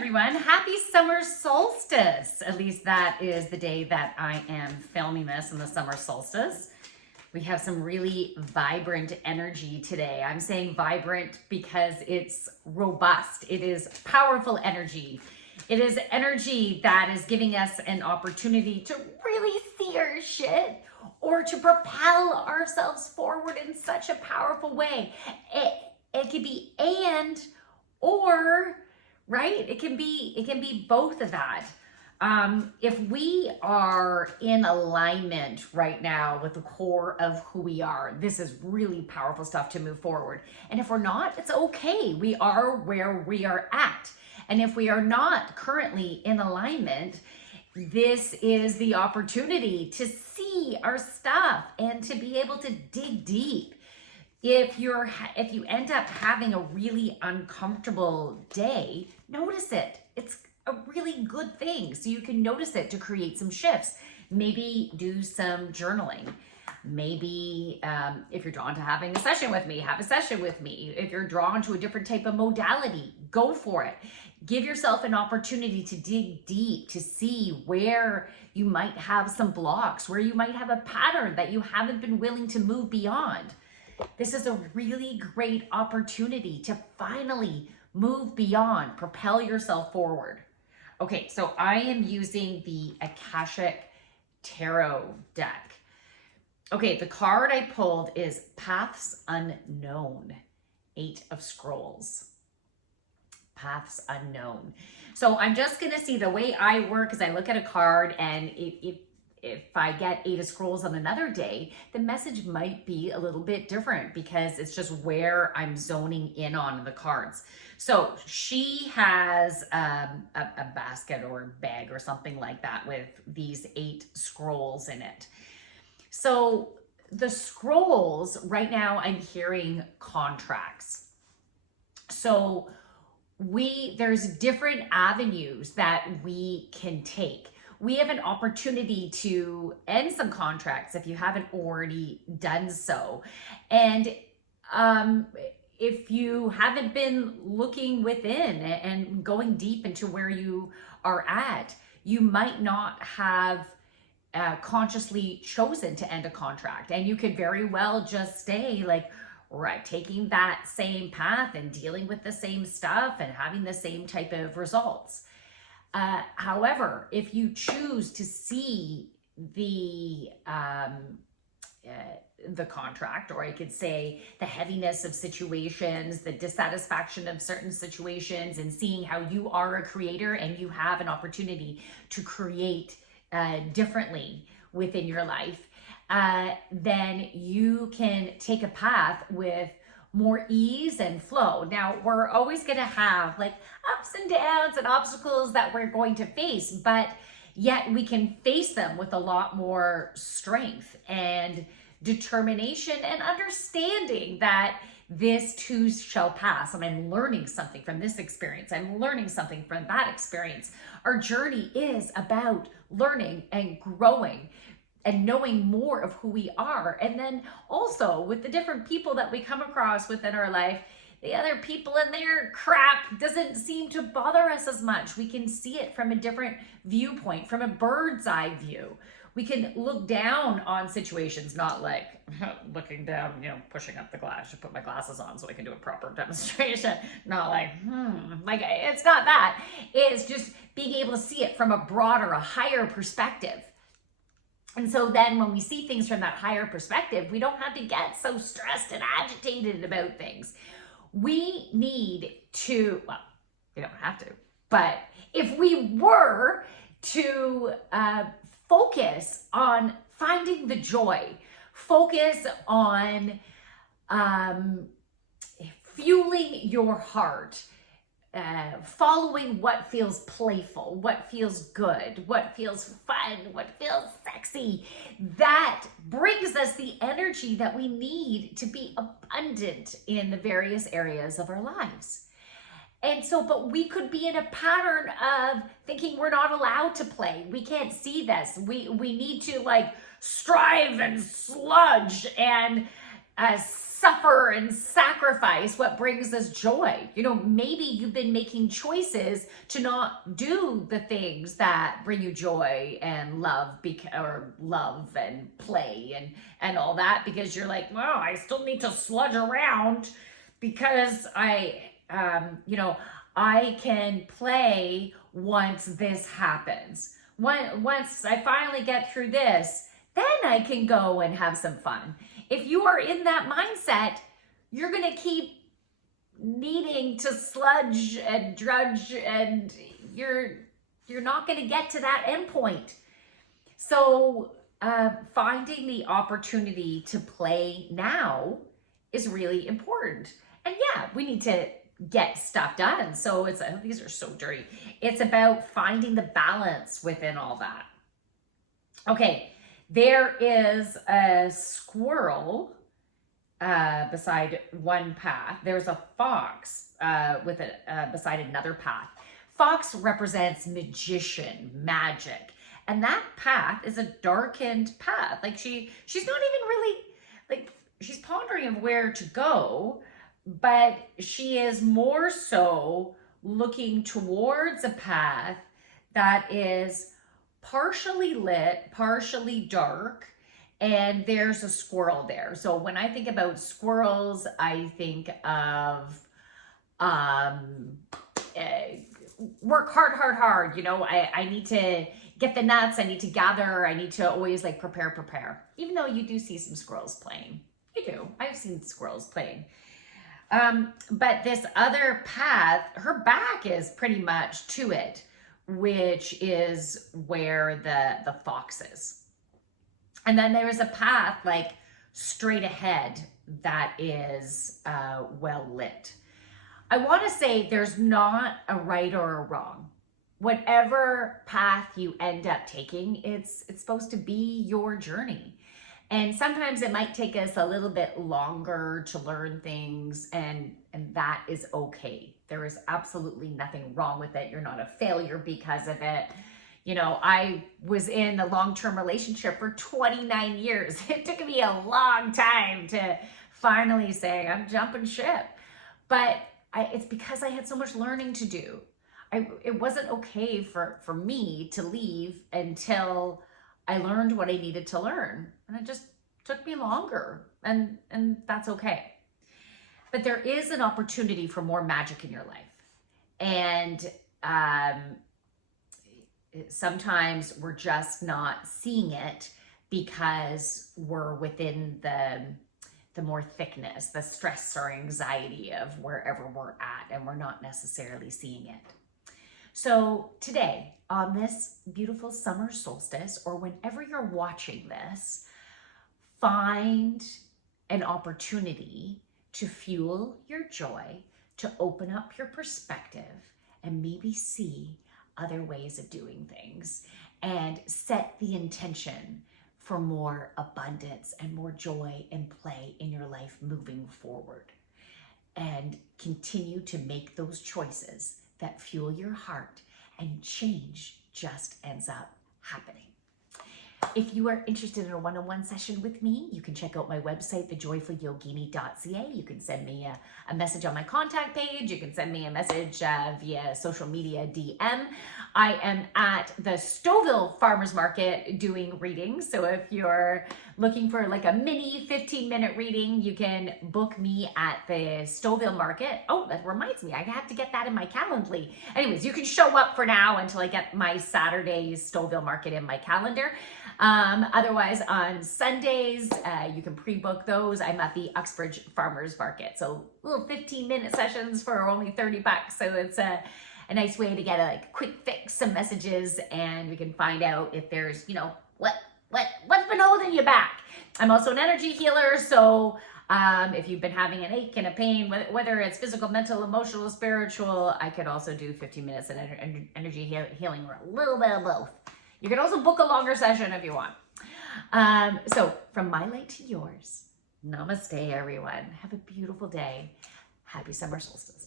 everyone. Happy summer solstice. At least that is the day that I am filming this in the summer solstice. We have some really vibrant energy today. I'm saying vibrant because it's robust. It is powerful energy. It is energy that is giving us an opportunity to really see our shit or to propel ourselves forward in such a powerful way. It could be or, right? It can be both of that. If we are in alignment right now with the core of who we are, this is really powerful stuff to move forward. And if we're not, it's okay. We are where we are at. And if we are not currently in alignment, this is the opportunity to see our stuff and to be able to dig deep. If you end up having a really uncomfortable day, notice it. It's a really good thing. So you can notice it to create some shifts. Maybe do some journaling. Maybe if you're drawn to having a session with me, have a session with me. If you're drawn to a different type of modality, go for it. Give yourself an opportunity to dig deep, to see where you might have some blocks, where you might have a pattern that you haven't been willing to move beyond. This is a really great opportunity to finally move beyond, propel yourself forward. Okay, so I am using the Akashic Tarot deck. Okay, the card I pulled is Paths Unknown, 8 of Scrolls. Paths Unknown. So I'm just going to see, the way I work is I look at a card, and if I get 8 of Scrolls on another day, the message might be a little bit different because it's just where I'm zoning in on the cards. So she has a basket or a bag or something like that with these 8 scrolls in it. So the scrolls, right now I'm hearing contracts. So there's different avenues that we can take. We have an opportunity to end some contracts if you haven't already done so. And if you haven't been looking within and going deep into where you are at, you might not have consciously chosen to end a contract. And you could very well just stay taking that same path and dealing with the same stuff and having the same type of results. However, if you choose to see the contract, or I could say the heaviness of situations, the dissatisfaction of certain situations, and seeing how you are a creator and you have an opportunity to create differently within your life, then you can take a path with more ease and flow. Now, we're always going to have ups and downs and obstacles that we're going to face, but yet we can face them with a lot more strength and determination and understanding that this too shall pass. And I'm learning something from this experience. I'm learning something from that experience. Our journey is about learning and growing and knowing more of who we are. And then also with the different people that we come across within our life, the other people and their crap doesn't seem to bother us as much. We can see it from a different viewpoint, from a bird's eye view. We can look down on situations, not like looking down, pushing up the glass to put my glasses on so I can do a proper demonstration. Not like it's not that. It's just being able to see it from a broader, a higher perspective. And so then when we see things from that higher perspective, we don't have to get so stressed and agitated about things. We need to, well, we don't have to, but if we were to focus on finding the joy, focus on fueling your heart, following what feels playful, what feels good, what feels fun, what feels sexy, that brings us the energy that we need to be abundant in the various areas of our lives. And so, but we could be in a pattern of thinking we're not allowed to play. We can't see this. We need to strive and sludge and suffer and sacrifice what brings us joy. You know, maybe you've been making choices to not do the things that bring you joy and love, or love and play and all that, because you're like, well, I still need to sludge around because you know, I can play once this happens. Once I finally get through this, then I can go and have some fun. If you are in that mindset, you're going to keep needing to sludge and drudge, and you're not going to get to that end point. So finding the opportunity to play now is really important. And yeah, we need to get stuff done. So it's, oh, these are so dirty. It's about finding the balance within all that. Okay, there is a squirrel beside one path. There's a fox beside another path. Fox represents magician, magic. And that path is a darkened path. Like she's not even really, like, she's pondering of where to go, but she is more so looking towards a path that is partially lit, partially dark, and there's a squirrel there. So when I think about squirrels, I think of work hard. You know, I need to get the nuts, I need to gather, I need to always like prepare. Even though you do see some squirrels playing. You do. I've seen squirrels playing. But this other path, her back is pretty much to it, which is where the fox is. And then there is a path like straight ahead that is well lit. I want to say there's not a right or a wrong. Whatever path you end up taking, it's supposed to be your journey. And sometimes it might take us a little bit longer to learn things, and that is okay. There is absolutely nothing wrong with it. You're not a failure because of it. You know, I was in a long-term relationship for 29 years. It took me a long time to finally say, I'm jumping ship. But it's because I had so much learning to do. It wasn't okay for me to leave until I learned what I needed to learn. And it just took me longer, and that's okay. But there is an opportunity for more magic in your life. And sometimes we're just not seeing it because we're within the more thickness, the stress or anxiety of wherever we're at, and we're not necessarily seeing it. So today, on this beautiful summer solstice, or whenever you're watching this, find an opportunity to fuel your joy, to open up your perspective, and maybe see other ways of doing things, and set the intention for more abundance and more joy and play in your life moving forward. And continue to make those choices that fuel your heart, and change just ends up happening. If you are interested in a one-on-one session with me, you can check out my website, thejoyfulyogini.ca. You can send me a message on my contact page. You can send me a message via social media DM. I am at the Stouffville Farmers Market doing readings. So if you're looking for like a mini 15-minute reading, you can book me at the Stouffville Market. Oh, that reminds me, I have to get that in my Calendly. Anyways, you can show up for now until I get my Saturday's Stouffville Market in my calendar. Otherwise, on Sundays, you can pre-book those. I'm at the Uxbridge Farmers Market. So little 15-minute sessions for only $30. So it's a nice way to get a quick fix, some messages, and we can find out if there's, you know, what's been holding you back. I'm also an energy healer. So if you've been having an ache and a pain, whether it's physical, mental, emotional, spiritual, I could also do 15 minutes of energy healing, or a little bit of both. You can also book a longer session if you want. So from my light to yours, namaste, everyone. Have a beautiful day. Happy summer solstice.